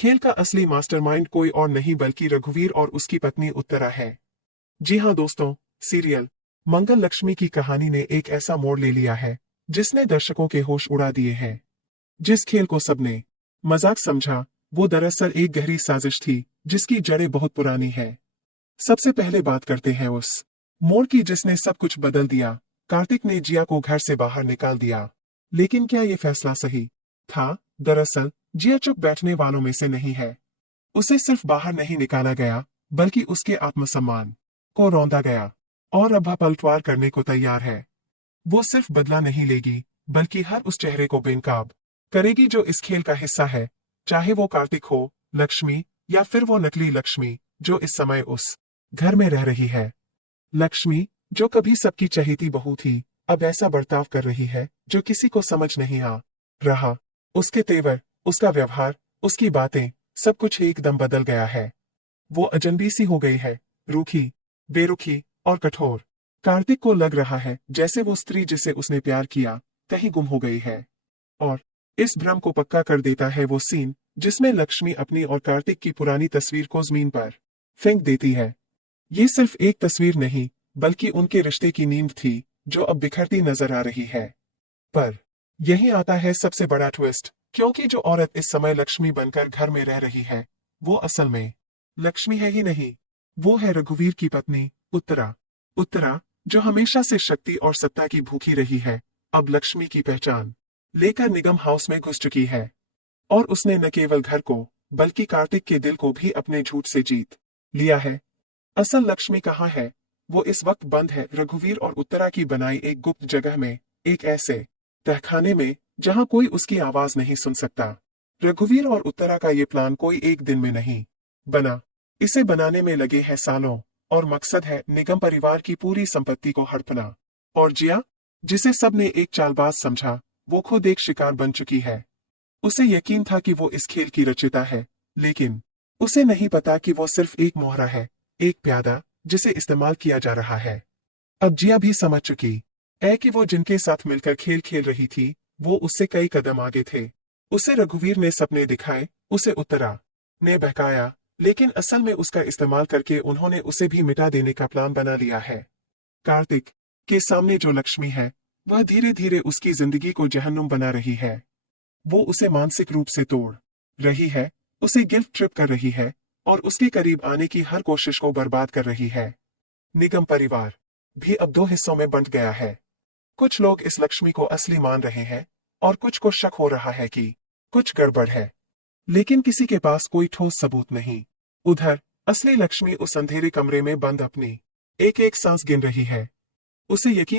खेल का असली मास्टरमाइंड कोई और नहीं बल्कि रघुवीर और उसकी पत्नी उत्तरा है। जी हाँ दोस्तों, सीरियल मंगल लक्ष्मी की कहानी ने एक ऐसा मोड़ ले लिया है जिसने दर्शकों के होश उड़ा दिए हैं। जिस खेल को सबने मजाक समझा, वो दरअसल एक गहरी साजिश थी जिसकी जड़ें बहुत पुरानी है। सबसे पहले बात करते हैं उस मोड़ की जिसने सब कुछ बदल दिया। कार्तिक ने जिया को घर से बाहर निकाल दिया, लेकिन क्या ये फैसला सही था? दरअसल जिया चुप बैठने वालों में से नहीं है। उसे सिर्फ बाहर नहीं निकाला गया, बल्कि उसके आत्मसम्मान को रौंदा गया और अब वह पलटवार करने को तैयार है। वो सिर्फ बदला नहीं लेगी, बल्कि हर उस चेहरे को बेनकाब करेगी जो इस खेल का हिस्सा है, चाहे वो कार्तिक हो, लक्ष्मी, या फिर वो नकली लक्ष्मी जो इस समय उस घर में रह रही है। लक्ष्मी, जो कभी सबकी चहेती बहू थी, अब ऐसा बर्ताव कर रही है जो किसी को समझ नहीं आ रहा। उसके तेवर, उसका व्यवहार, उसकी बातें, सब कुछ एकदम बदल गया है। वो अजनबी सी हो गई है, रूखी, बेरुखी और कठोर। कार्तिक को लग रहा है जैसे वो स्त्री जिसे उसने प्यार किया कहीं गुम हो गई है। और इस भ्रम को पक्का कर देता है वो सीन जिसमें लक्ष्मी अपनी और कार्तिक की पुरानी तस्वीर को जमीन पर फेंक देती है। ये सिर्फ एक तस्वीर नहीं, बल्कि उनके रिश्ते की नींव थी जो अब बिखरती नजर आ रही है। पर यही आता है सबसे बड़ा ट्विस्ट, क्योंकि जो औरत इस समय लक्ष्मी बनकर घर में रह रही है, वो असल में लक्ष्मी है ही नहीं। वो है रघुवीर की पत्नी उत्तरा। उत्तरा, जो हमेशा से शक्ति और सत्ता की भूखी रही है, अब लक्ष्मी की पहचान लेकर निगम हाउस में घुस चुकी है। और उसने न केवल घर को, बल्कि कार्तिक के दिल को भी अपने झूठ से जीत लिया है। असल लक्ष्मी कहाँ है? वो इस वक्त बंद है रघुवीर और उत्तरा की बनाई एक गुप्त जगह में, एक ऐसे तहखाने में जहां कोई उसकी आवाज नहीं सुन सकता। रघुवीर और उत्तरा का ये प्लान कोई एक दिन में नहीं बना। इसे बनाने में लगे हैं सालों, और मकसद है निगम परिवार की पूरी संपत्ति को हड़पना। और जिया, जिसे सबने एक चालबाज समझा, वो खुद एक शिकार बन चुकी है। उसे यकीन था कि वो इस खेल की रचयिता है, लेकिन उसे नहीं पता कि वो सिर्फ एक मोहरा है, एक प्यादा जिसे इस्तेमाल किया जा रहा है। अब जिया भी समझ चुकी है कि वो जिनके साथ मिलकर खेल खेल रही थी, वो उससे कई कदम आगे थे। उसे रघुवीर ने सपने दिखाए, उसे उत्तरा ने बहकाया, लेकिन असल में उसका इस्तेमाल करके उन्होंने उसे भी मिटा देने का प्लान बना लिया है। कार्तिक के सामने जो लक्ष्मी है, वह धीरे धीरे उसकी जिंदगी को जहन्नुम बना रही है। वो उसे मानसिक रूप से तोड़ रही है, उसे गिल्ट ट्रिप कर रही है, और उसके करीब आने की हर कोशिश को बर्बाद कर रही है। निगम परिवार भी अब दो हिस्सों में बंट गया है। कुछ लोग इस लक्ष्मी को असली मान रहे हैं, और कुछ को शक हो रहा है कि कुछ गड़बड़ है, लेकिन किसी के पास कोई ठोस सबूत नहीं। उधर असली लक्ष्मी उस अंधेरे कमरे में बंद अपनी एक एक सांस गिन रही है। उसे यकीन